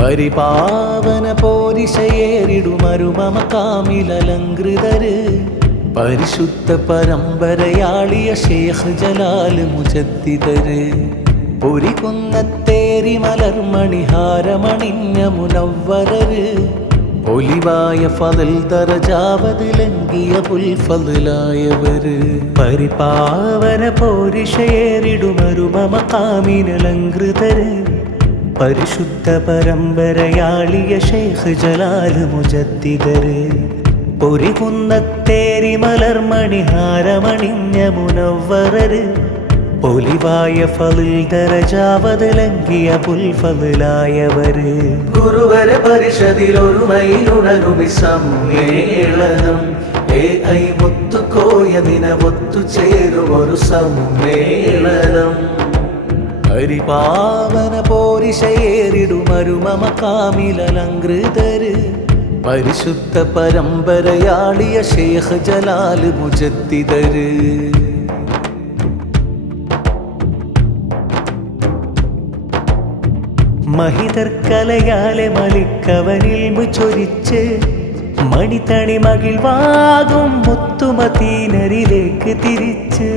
പരിപാവന പോരിശയേറിടുമരുമമകാമിലലങ്കൃതര് പരിശുദ്ധ പരമ്പരയാളിയ ശൈഖ് ജലാല് മുജദ്ദിദര് പൊരികുന്നത്തേരി മലർമണിഹാരമണിഞ്ഞ മുനവ്വരര് ഒലിവായ ഫളൽ ദറജാവതിലങ്കിയ പുൽഫളായവര് പരിപാവന പോരിശയേറിടുമരുമമകാമിലലങ്കൃതര് പരിശുദ്ധ പരമ്പരയാളിയ ശൈഖ് ജലാല് മുജദ്ദിദര് പൊരികുന്നത്തേരി മലർമണിഹാരമണിഞ്ഞ മുനവ്വരര് ഒലിവായ ഫളൽ ദറജാവതിലങ്കിയ പുൽഫളായവര് ഗുരുവര പരിഷതിലൊരുമയിലുണരുമി സമ്മേളനം AI മുത്തുക്കോയ നിനവൊത്തു ചേരുമൊരു സമ്മേളനം പരിപാവന പോരിശയേറിടുമരുമമകാമിലലങ്കൃതര് പരിശുദ്ധ പരമ്പരയാളിയ ശൈഖ് ജലാല് മുജദ്ദിദര് മഹിതർക്കലയാലെ മലിക്കവനിൽമു ചൊരിച്ച് മണിതണി മകിഴ്വാകും മുത്തുമദീനയിലേക്ക് തിരിച്ച്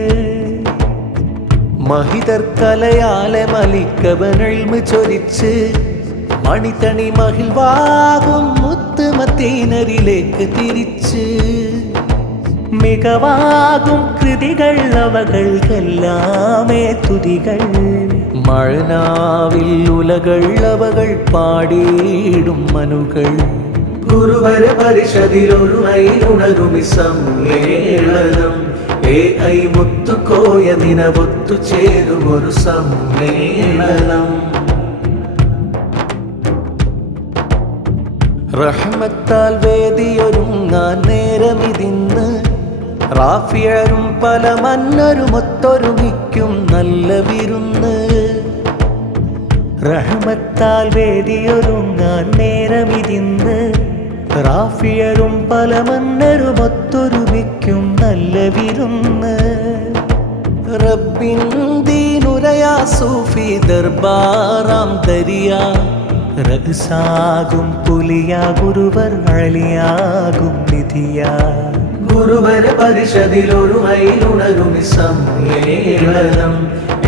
മഹിതർക്കലയാലെ മലിക്കവനിൽമു ചൊരിച്ച് മണിതണി മകിഴ്വാകും മുത്തുമദീനയിലേക്ക് തിരിച്ച് മികവാകും കൃതികൾ അവകൾക്കെല്ലാമേ തുതികൾ മഴനാവിൽ ഉലകൾ അവകൾ പാടിയിടും മനുകൾ ഗുരുവര പരിഷതിലൊരുമയിലുണരുമി സമ്മേളനം AI മുത്തുക്കോയ നിനവൊത്തു ചേരുമൊരു സമ്മേളനം റഹ്മത്താൽ വേദിയൊരുങ്ങാൻ നേരമിതിന്ന് റാഫിയരും പല മന്നരുമൊത്തൊരുമിക്കും നല്ല വിരുന്ന് റഹ്മത്താൽ വേദിയൊരുങ്ങാൻ നേരമിതിന്ന് റാഫിയരും പല മന്നരുമൊത്തൊരുമിക്കും നല്ല വിരുന്ന് റബ്ബിൻ ദീനുരയാ സൂഫി ദർബാറാം ദരിയ റസാകും പുലിയ ഗുരുവർ അളിയാകും നിധിയ ഗുരുവര പരിഷതിലൊരുമയിലുണരുമി സമ്മേളനം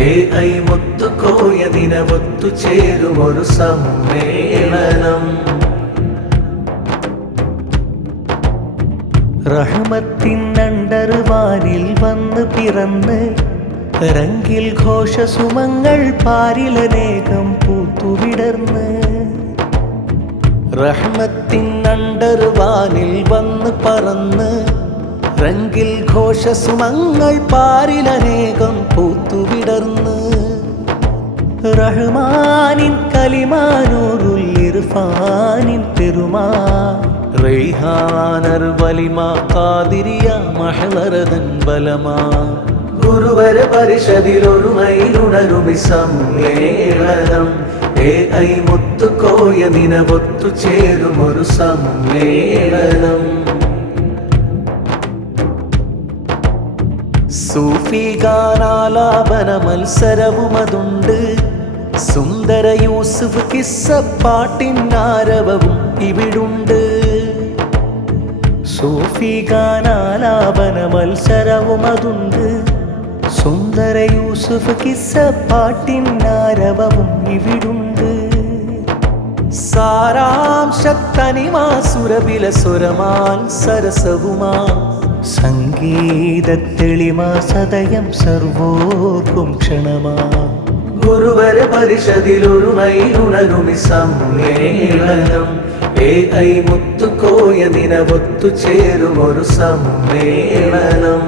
AI മുത്തുക്കോയ നിനവൊത്തു ചേരുമൊരു സമ്മേളനം റഹ്മത്തിൻ അണ്ടർവാനിൽ വന്ന് പിറന്ന് രംഗിൽ ഘോഷസുമങ്ങൾ പാരിലനേകം പൂത്തുവിടർന്ന് റഹ്മത്തിൻ അണ്ടർവാനിൽ വന്ന് പറന്ന് രംഗിൽ ഘോഷസുമങ്ങൾ പാരിലനേകം പൂത്തുവിടർന്ന് റഹ്മാനിൻ കലിമാനൂറുൽ ഇർഫാനിൻ പെരുമാ റൈഹാനർ വലിമാ ഖാദിരിയ മഹ്ലറദൻ ബലമാ ഗുരുവര പരിഷതിലൊരുമയിലുണരുമി സമ്മേളനം AI മുത്തുക്കോയ നിനവൊത്തു ചേരുമൊരു സമ്മേളനം സൂഫി ഗാനാലാപന മത്സരവുമതുണ്ട് സുന്ദര യൂസുഫ് കിസ്സപ്പാട്ടിൻ ആരവവും ഇവിടുണ്ട് സൂഫി ഗാനാലാപന മത്സരവുമതുണ്ട് സുന്ദര യൂസുഫ് കിസ്സപ്പാട്ടിൻ ആരവവും ഇവിടുണ്ട് സാരാംശത്തനിമാ സുരബില സ്വരമാൽ സരസവുമാ സംഗീതത്തെളിമാ സദയം സർവോർക്കും ക്ഷണമാ ഗുരുവര പരിഷതിലൊരുമയിലുണരുമി സമ്മേളനം AI മുത്തുക്കോയ നിനവൊത്തു ചേരുമൊരു സമ്മേളനം